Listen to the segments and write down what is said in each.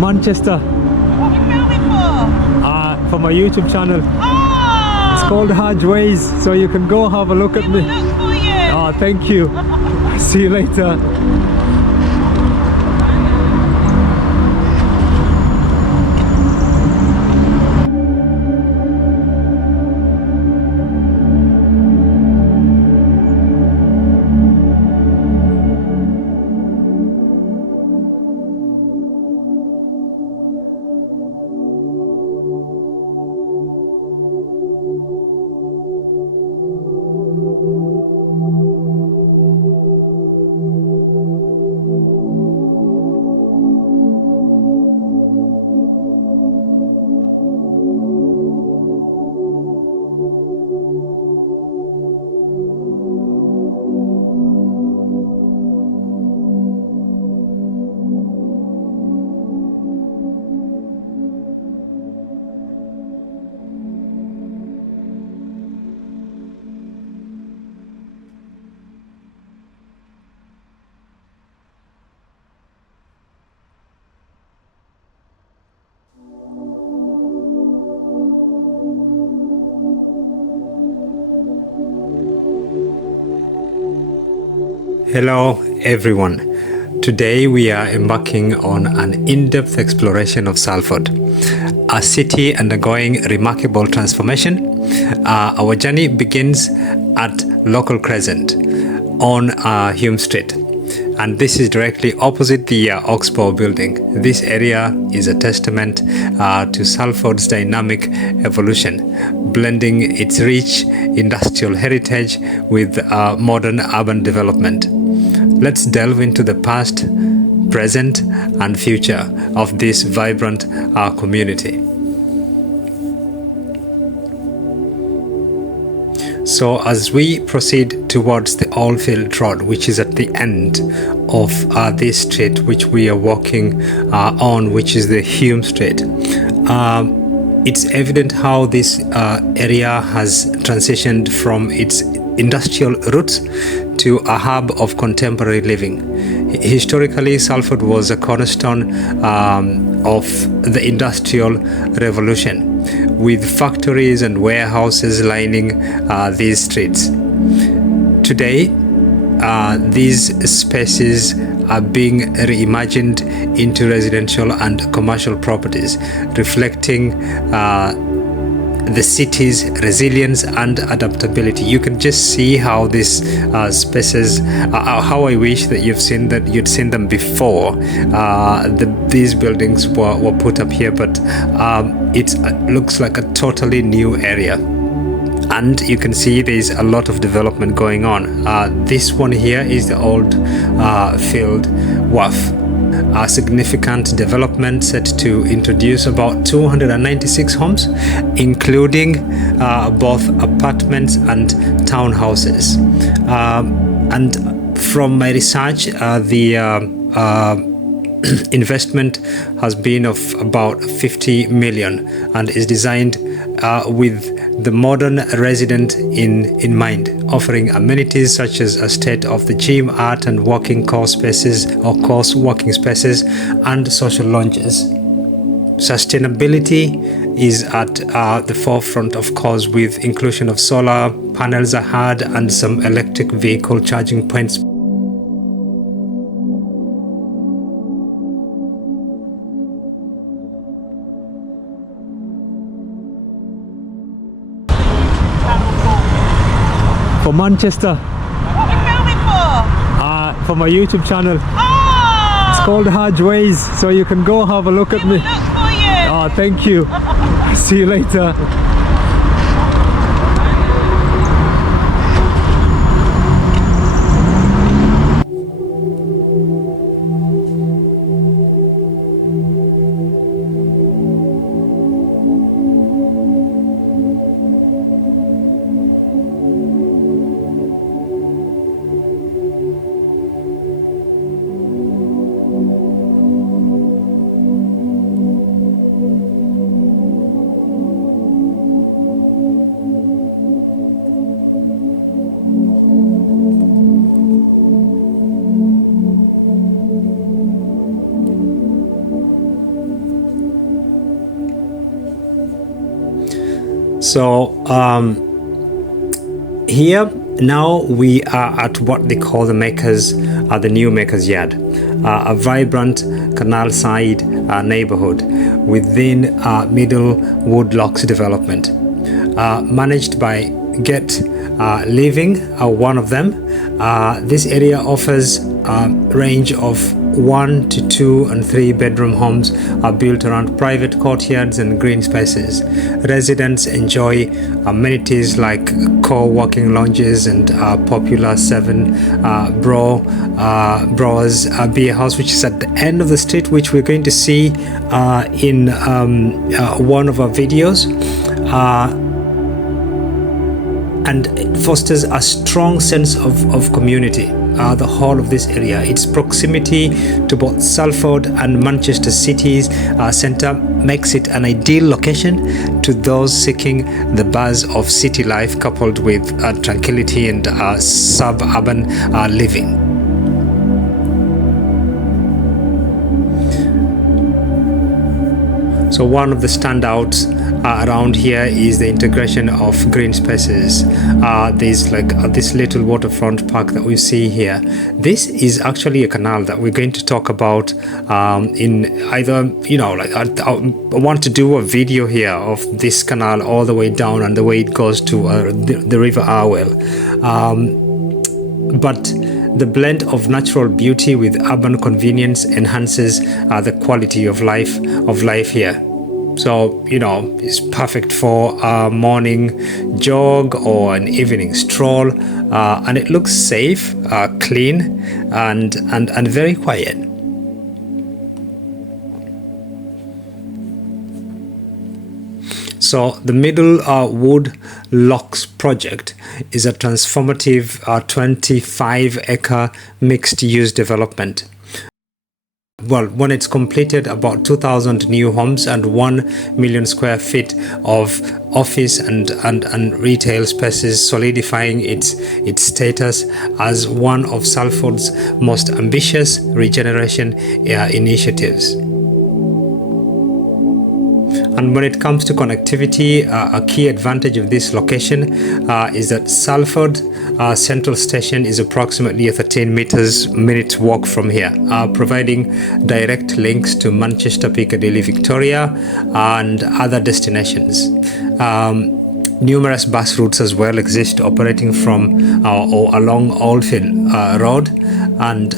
Manchester. What are you filming for? For my YouTube channel. Oh! It's called Hajways, so you can go have a look at me. Look for you. Oh, thank you. See you later. Hello everyone. Today we are embarking on an in-depth exploration of Salford, a city undergoing remarkable transformation. Our journey begins at Local Crescent on Hulme Street, and this is directly opposite the Oxbow building. This area is a testament to Salford's dynamic evolution, blending its rich industrial heritage with modern urban development. Let's delve into the past, present, and future of this vibrant community. So as we proceed towards the Oldfield Road, which is at the end of this street which we are walking on, which is the Hulme Street, it's evident how this area has transitioned from its industrial roots to a hub of contemporary living. Historically, Salford was a cornerstone of the Industrial Revolution, with factories and warehouses lining these streets. Today, these spaces are being reimagined into residential and commercial properties, reflecting the city's resilience and adaptability. You can just see how these spaces, how I wish that you'd seen them before these buildings were put up here, but it looks like a totally new area. And you can see there's a lot of development going on. This one here is the Oldfield Wharf, a significant development set to introduce about 296 homes, including both apartments and townhouses. And from my research, the investment has been of about 50 million and is designed with the modern resident in mind, offering amenities such as a state-of-the gym, art and walking course spaces walking spaces and social lounges. Sustainability is at the forefront, of course, with inclusion of solar panels ahead and some electric vehicle charging points. for Manchester. What are you filming for? For my YouTube channel. Oh! It's called Hajways, so you can go have a look at me. That's for you. Oh, thank you. See you later. So here now we are at what they call the the new Makers Yard, a vibrant canal-side neighborhood within Middlewood Locks development, managed by Get Living, one of them. This area offers a range of 1 to 2 and 3 bedroom homes are built around private courtyards and green spaces. Residents enjoy amenities like co-working lounges and popular 7 Brewers beer house, which is at the end of the street, which we're going to see in one of our videos. And it fosters a strong sense of community, the whole of this area. Its proximity to both Salford and Manchester city's centre makes it an ideal location to those seeking the buzz of city life coupled with tranquility and suburban living. So one of the standouts around here is the integration of green spaces. There's like this little waterfront park that we see here. This is actually a canal that we're going to talk about in either, I want to do a video here of this canal all the way down and the way it goes to the River Irwell. But the blend of natural beauty with urban convenience enhances the quality of life here. So, it's perfect for a morning jog or an evening stroll, and it looks safe, clean, and very quiet. So the Middlewood Locks project is a transformative 25-acre mixed-use development. Well, when it's completed, about 2,000 new homes and 1 million square feet of office and retail spaces, solidifying its status as one of Salford's most ambitious regeneration initiatives. And when it comes to connectivity, a key advantage of this location is that Salford Central Station is approximately a 13 minute walk from here, providing direct links to Manchester, Piccadilly, Victoria, and other destinations. Numerous bus routes as well exist operating from or along Oldfield Road, and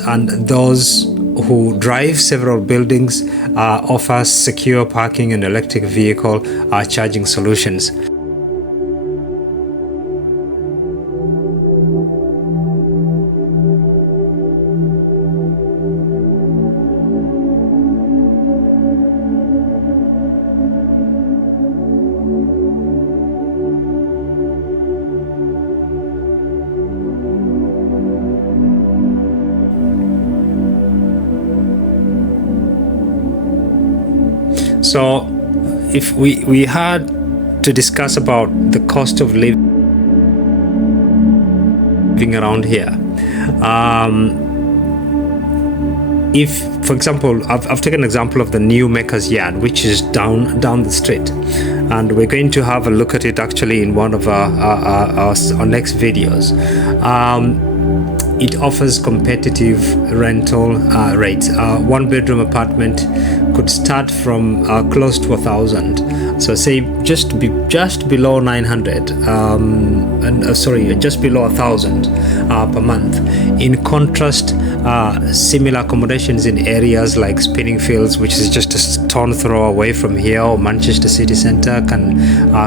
those who drive several buildings offer secure parking and electric vehicle charging solutions. So if we had to discuss about the cost of living around here, if, for example, I've taken an example of the new Makers Yard, which is down the street, and we're going to have a look at it actually in one of our next videos. It offers competitive rental rates. 1 bedroom apartment could start from close to 1,000. So say just below 900, and sorry, just below 1,000 per month. In contrast, similar accommodations in areas like Spinningfields, which is just a stone throw away from here, or Manchester city centre, can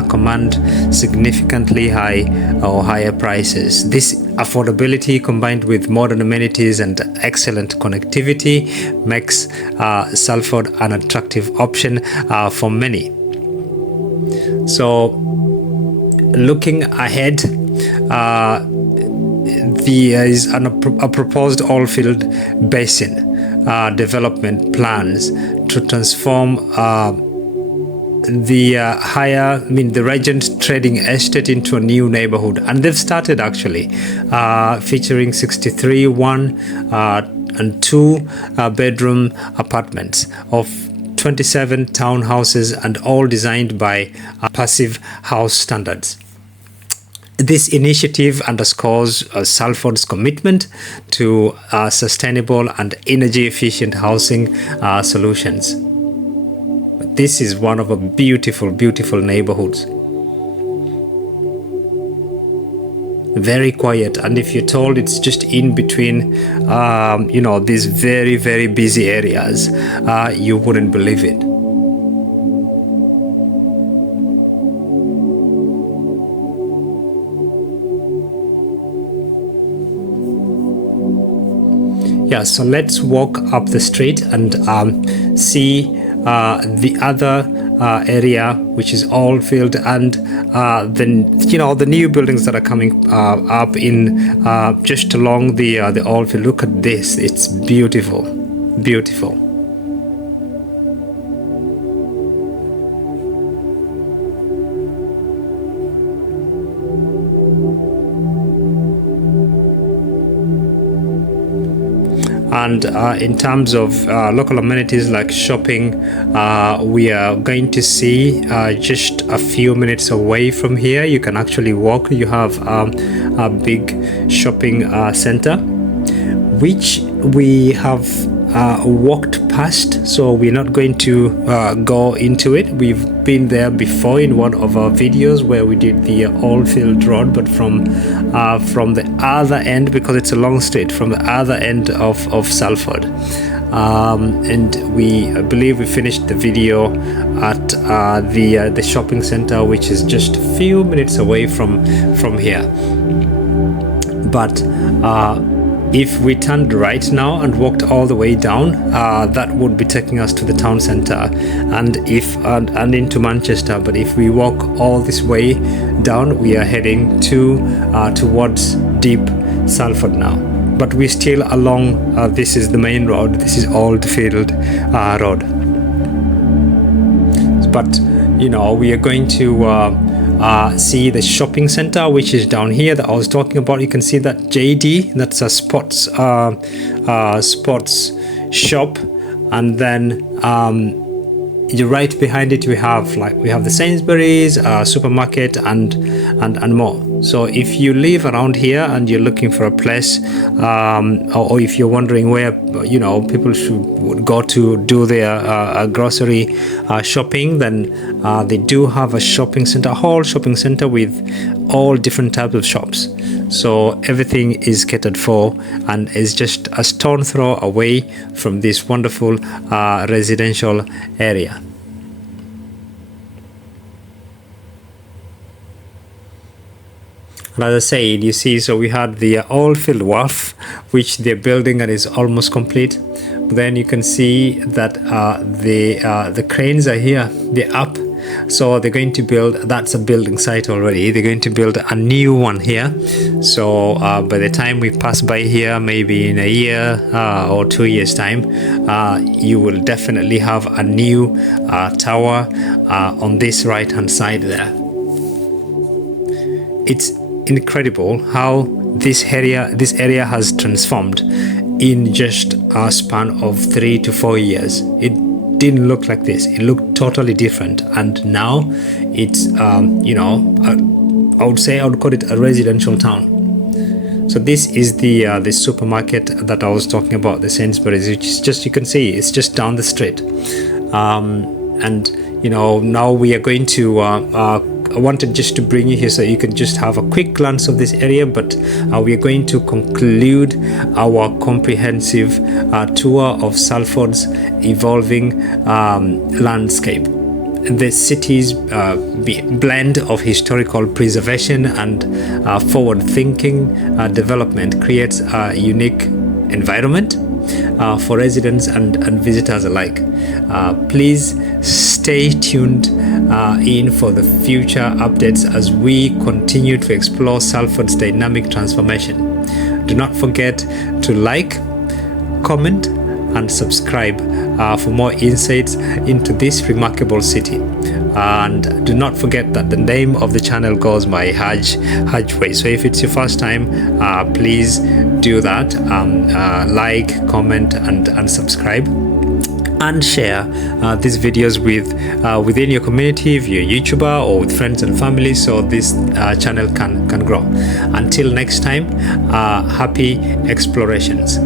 command significantly higher prices. This affordability combined with modern amenities and excellent connectivity makes Salford an attractive option for many. So looking ahead, there is a proposed Oldfield Basin development plans to transform the Regent Trading Estate into a new neighborhood, and they've started actually, featuring 63 one and two bedroom apartments of 27 townhouses, and all designed by passive house standards. This initiative underscores Salford's commitment to sustainable and energy efficient housing solutions. This is one of a beautiful neighborhoods. Very quiet, and if you're told it's just in between these very busy areas, you wouldn't believe it. Yeah, so let's walk up the street and see the other area, which is Oldfield, and the new buildings that are coming up in just along the Oldfield. Look at this; it's beautiful. And in terms of local amenities like shopping, we are going to see just a few minutes away from here. You can actually walk. You have a big shopping center, which we have walked past, so we're not going to go into it. We've been there before in one of our videos where we did the Oldfield Road, but from the other end, because it's a long street, from the other end of Salford. And I believe we finished the video at the shopping center, which is just a few minutes away from here. But if we turned right now and walked all the way down, that would be taking us to the town centre and into Manchester. But if we walk all this way down, we are heading towards deep Salford now. But we're still along. This is the main road. This is Oldfield Road. But we are going to see the shopping center, which is down here that I was talking about. You can see that JD, that's a sports shop, and then right behind it we have the Sainsbury's supermarket and more. So if you live around here and you're looking for a place, or if you're wondering where people should go to do their grocery shopping, then they do have a whole shopping center with all different types of shops. So everything is catered for and is just a stone throw away from this wonderful residential area. And as I said, you see, so we had the Oldfield Wharf, which they're building and is almost complete. But then you can see that the cranes are here, they're up. So they're going to build, that's a building site already. They're going to build a new one here. So by the time we pass by here, maybe in a year or 2 years time, you will definitely have a new tower on this right hand side there. It's incredible how this area has transformed in just a span of 3 to 4 years. It didn't look like this. It looked totally different, and now it's I would call it a residential town. So this is the supermarket that I was talking about, the Sainsbury's, which is just, you can see it's just down the street, and now we are going to I wanted just to bring you here so you can just have a quick glance of this area, but we are going to conclude our comprehensive tour of Salford's evolving landscape. The city's blend of historical preservation and forward-thinking development creates a unique environment for residents and visitors alike. Please stay tuned in for the future updates as we continue to explore Salford's dynamic transformation. Do not forget to like, comment, and subscribe for more insights into this remarkable city. And do not forget that the name of the channel goes by Hajways. So if it's your first time, please do that. Like, comment, and subscribe. And share these videos within your community, if you're a YouTuber, or with friends and family, so this channel can grow. Until next time, happy explorations.